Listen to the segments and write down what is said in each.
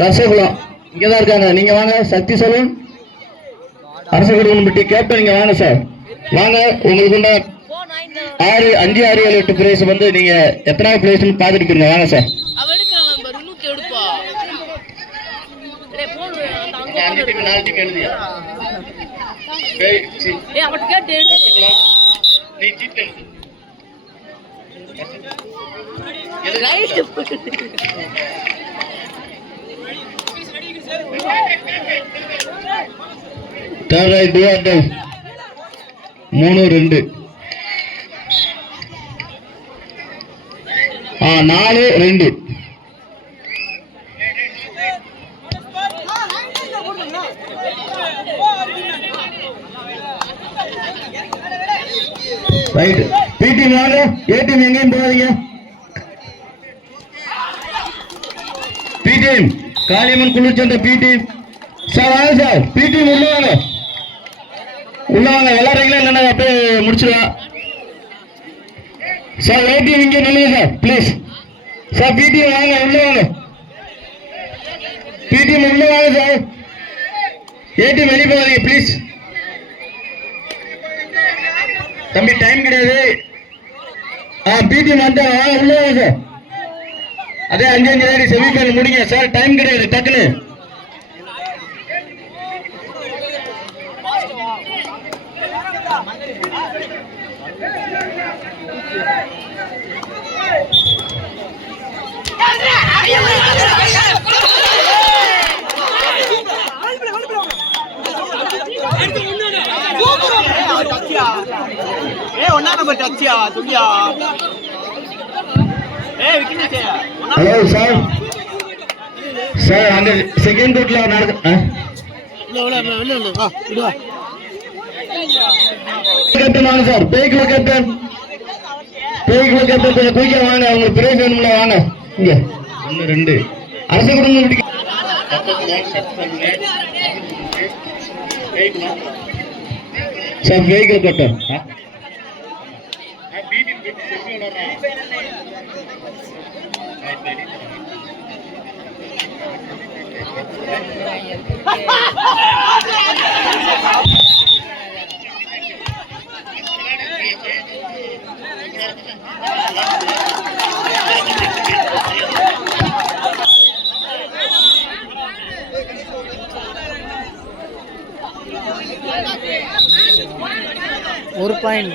ரசகுலம் இங்கதான் இருக்காங்க. நீங்க வாங்க சக்தி சலூன். அரசு குடும்பப்பட்டி கேப்டன் இங்க வாங்க சார் வாங்க உங்களுக்கு உண்ட ஆறு அஞ்சு ஆறு ஏழு எட்டு பிரைஸ் வந்து நீங்க எத்தனாவது பிரைஸ்னு பார்த்துட்டு போயிருங்க. வாங்க சார் அவ மூணு ரெண்டு நாலு ரெண்டு ரைட் பிடி நாலு வாங்க ஏ எங்கேயும் போகாதீங்க பிடிஎம் காளியம்மன் குளிர்ச்சந்த பிடி சார் வாங்க சார். பிடி உள்ள வாங்க. உள்ள வாங்க. விளாடுறீங்களா அப்படியே முடிச்சிடுவா சார் ஏ இங்கே நில்லுங்க சார். ப்ளீஸ் சார் பிடி வாங்க. உள்ள வாங்க. பிடி உள்ள வாங்க சார். ஏடிஎம் வெளியே போகாதீங்க ப்ளீஸ் தம்பி டைம் கிடையாது. ஆ பிடி வந்து வாங்க உள்ள வாங்க சார். அதே அஞ்சு அஞ்சு தாடி செமிஃபைனல் முடிங்க. சார் டைம் கிடையாது. டக்குனு ஏ ஒன்னா நம்பர் டச்சியா துணியா? ஏ விக்னேஷ் ஹலோ சார் சார் அங்க செகண்ட் ரூட்ல நடக்கு? கேப்டன் சார் பேய்க்குள்ள கேப்டன் பேய்க்குள்ள கேப்டன் கொஞ்சம் குயிக்கா வாங்க. உங்களுக்கு பிரைஸ் வேணும்ல வாங்க. இங்க. ஒன்று ரெண்டு. அரசு குடும்பம் பிடிக்க சார் வெஹிக்கிள் கட்டர் ஒரு பாயிண்ட்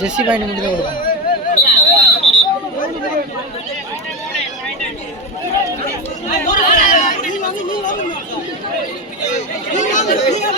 ஜெஸ்ஸி பாயிண்ட் மட்டும் தான்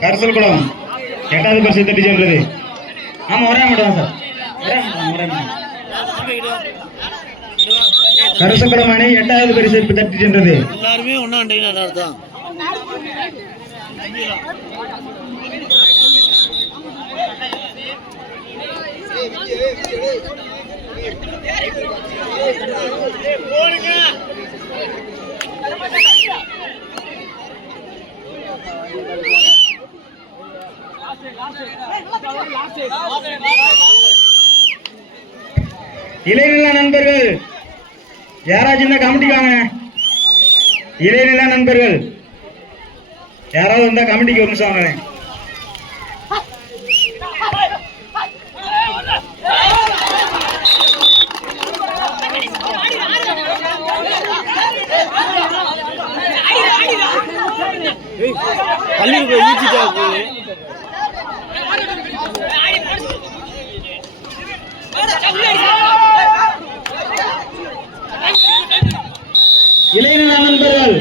கடைசல் குளம். எட்டாவது பரிசு தட்டி சென்றது ஆமாம் ஒரே மட்டும் சார். ஒரே மட்டும் ஒரே மட்டும் அணி எட்டாவது பரிசு தட்டி சென்றது எல்லாருமே ஒன்னா நல்லா அர்த்தம் இளைநிலா நண்பர்கள் யாராச்சும் இந்த கமிட்டிக்காங்க வாங்க. நண்பர்கள் யாராவது இருந்தா கமிட்டிக்கு ஒரு நிமிஷம் வாங்க தண்ணீர் போய் ஊற்றிட்டா இளைஞர் நண்பர்கள்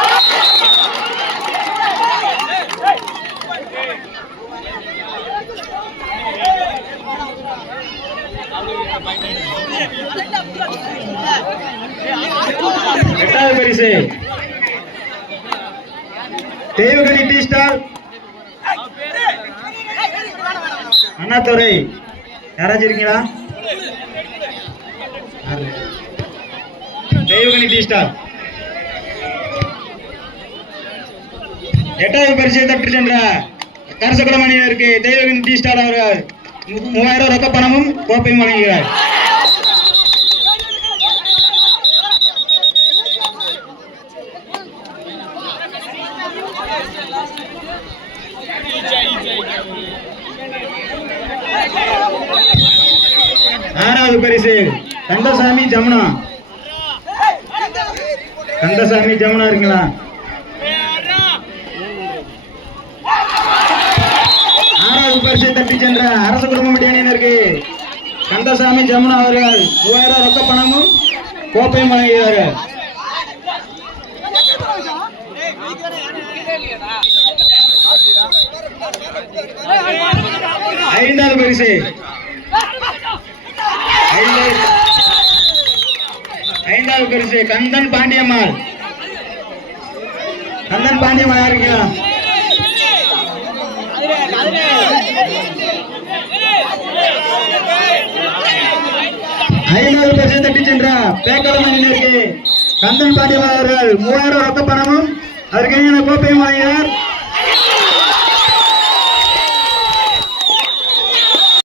Thank you. Devagani tea stall. Annadurai யாராச்சும் இருக்கீங்களா? Devagani tea stall. எட்டாவது பரிசு தட்டு சென்ற கரசகுடமணியினருக்கு தேவகனி டீ ஸ்டால் அவர்கள் மூவாயிரம் ரொக்க பணமும் கோப்பையும் வழங்குகிறார். ஆறாவது பரிசு கந்தசாமி ஜமுனா. கந்தசாமி ஜமுனா இருக்குங்களா? ஆறாவது பரிசை தட்டி சென்ற அரசு குடும்பம் அணியினருக்கு கந்தசாமி ஜமுனா அவர்கள் மூவாயிரம் ரொக்க பணமும் கோப்பையும் வழங்குகிறார்கள் ஐந்தாவது பரிசு. ஐந்தாவது பரிசு. கந்தன் பாண்டியம்மாள். கந்தன் பாண்டியம்மா யாருங்களா ஐந்தாவது பரிசு தட்டி சென்ற பேக்கலமணியினருக்கு கந்தன் பாண்டியம்மா அவர்கள் மூவாயிரம் ரத்த பணமும் हर गई ना गोपे मायार